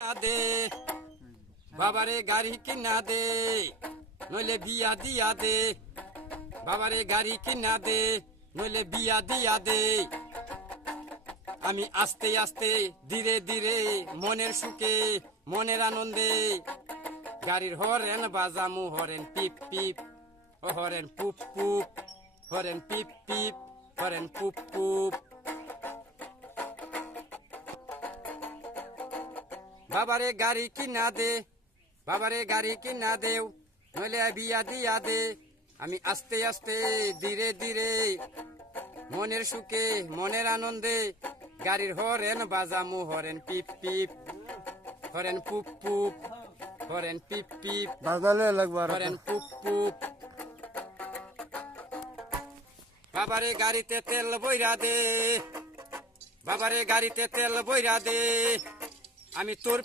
দে বাবারে গাড়ি কিনা দে নইলে বিয়া দিয়া দে বাবারে গাড়ি কিনা দে নইলে বিয়া দিয়া দে আমি আস্তে আস্তে ধীরে ধীরে মনের সুখে মনের আনন্দে গাড়ির হরেন বাজামু হরেন পিপ পিপ ও হরেন পুপ পুপ হরেন পিপ পিপ হরেন পুপ পুপ বাবারে গাড়ি কিনা দে বাবারে গাড়ি কিনা দেও নইলে বিয়া দিয়া দে আমি আস্তে আস্তে ধীরে ধীরে মনের সুখে মনের আনন্দে গাড়ির হরেন বাজামু হরেন পিপ পিপ হরেন পুপ পুপ হরেন পিপ পিপ বাজালে লাগবে হরেন পুপ পুপ বাবারে গাড়িতে তেল বইরা দে বাবারে গাড়িতে তেল বইরা দে আমি তোর